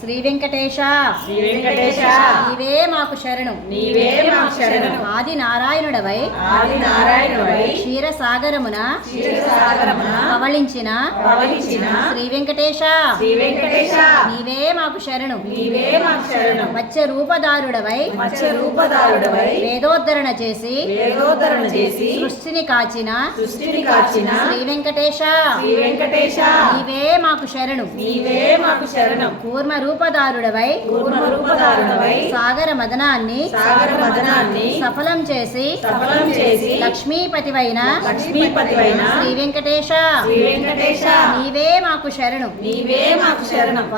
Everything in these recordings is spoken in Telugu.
శ్రీ వెంకటేశ. శ్రీ వెంకటేశ. నీవే మాకు శరణు. నీవే మాకు శరణం. ఆది నారాయణుడవై ఆది నారాయణుడై క్షీరసాగరమున. క్షీరసాగరమున. పవళించిన. పవలించిన శ్రీ వెంకటేశ. శ్రీ వెంకటేశ. నీవే మాకు శరణు. నీవే మాకు శరణం. మత్స్య రూపదారుడవై మత్స్య రూపదారుడవై వేదోద్ధరణ చేసి వేదోద్ధరణ చేసి సృష్టిని కాచిన సృష్టిని కాచిన శ్రీ వెంకటేశ. శ్రీ వెంకటేశ. నీవే మాకు శరణు. నీవే మాకు శరణం. కూర్మ రూపదారుడవై కూర్మ రూపదారుడవై సాగర మదనాన్ని సాగర మదనాన్ని సఫలం చేసి సఫలం చేసి లక్ష్మీపతివైన లక్ష్మీపతివైన శ్రీ వెంకటేశ. శ్రీ వెంకటేశ. నీవే మాకు శరణు. నీవే మాకు శరణం.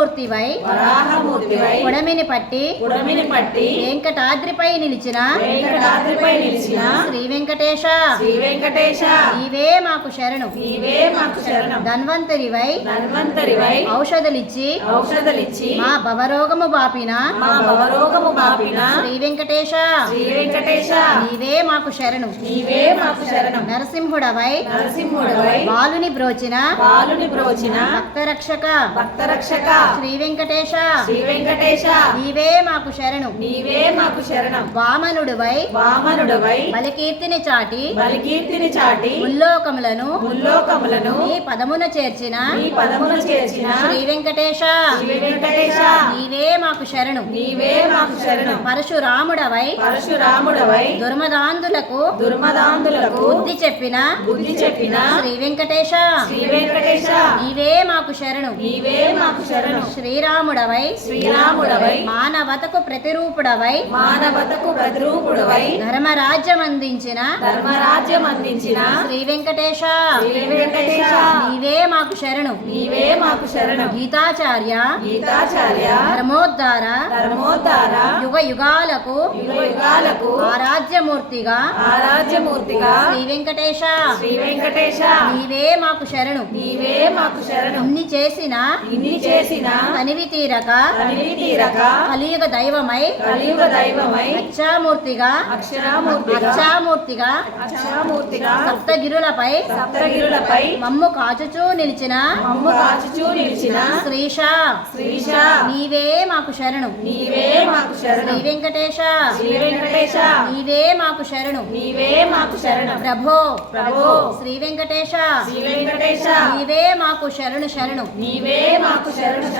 వరాహమూర్తివై వరాహమూర్తివై కొడమిని పట్టి పుడమిని పట్టి వెంకటాద్రిపై నిలిచిన వెంకటాద్రిపై నిలిచిన శ్రీ వెంకటేశ శ్రీ వెంకటేశ నీవే మాకు శరణు. నీవే మాకు శరణం. ధన్వంతరివై ధన్వంతరివై ఔషధలిచ్చి ఔషధలిచ్చి మా భవరోగము బాపిన మా భవరోగము పాపిన శ్రీ వెంకటేశ శ్రీ వెంకటేశ నీవే మాకు శరణు. నీవే మాకు శరణం. నరసింహుడవై నరసింహుడవై బాలుని బ్రోచిన బాలుని బ్రోచిన భక్తరక్షక. భక్త రక్షక శ్రీ వెంకటేశ శ్రీ వెంకటేశ నీవే మాకు శరణు. నీవే మాకు శరణం. వామనుడువై. వామనుడవై. బలికీర్తిని చాటి. బలికీర్తిని చాటి. ముల్లోకములను. ముల్లోకములను. నీ పదమున చేర్చిన. నీ పదమున చేర్చిన. శ్రీ వెంకటేశ శ్రీ వెంకటేశ నీవే మాకు శరణు. నీవే మాకు శరణం. పరశురాముడవై. పరశురాముడవై. దుర్మదాంధులకు. దుర్మదాంధులకు. బుద్ధి చెప్పిన. బుద్ధి చెప్పిన. శ్రీ వెంకటేశ శ్రీ వెంకటేశ నీవే మాకు శరణు. నీవే మాకు శరణం. శ్రీరాముడవై. శ్రీరాముడవై. మానవతకు ప్రతిరూపుడవై. మానవతకు ప్రతిరూపుడవై. ధర్మరాజ్యం అందించిన ధర్మరాజ్యం అందించిన శ్రీ వెంకటేశ. శ్రీ వెంకటేశ. నీవే మాకు శరణు. నీవే మాకు శరణం. గీతాచార్య. గీతాచార్య. ధర్మోద్ధార. ధర్మోద్ధార. యుగ యుగాలకు యుగ యుగాలకు ఆరాధ్యమూర్తిగా ఆరాధ్యమూర్తిగా శ్రీ వెంకటేశ. శ్రీ వెంకటేశ. నీవే మాకు శరణు. నీవే మాకు శరణం. ఇన్ని చేసిన ఇన్ని చేసిన తనివి తీరక తనివి తీరక కలియుగ దైవమై కలియుగ దైవమై అక్షరామూర్తిగా అచ్చామూర్తిగా అక్షరామూర్తిగా సప్తగిరులపై సప్తగిరులపై మమ్ము కాచుచూ నిలిచిన మమ్ము కాచుచూ నిలిచిన శ్రీష శ్రీష నీవే మాకు శరణు నీవే మాకు శ్రీ శరణం వెంకటేశ శ్రీ వెంకటేశ నీవే మాకు శరణు నీవే మాకు శరణం ప్రభో ప్రభో శ్రీ వెంకటేశ శ్రీ వెంకటేశ నీవే మాకు శరణు శరణు నీవే మాకు శరణు శరణం.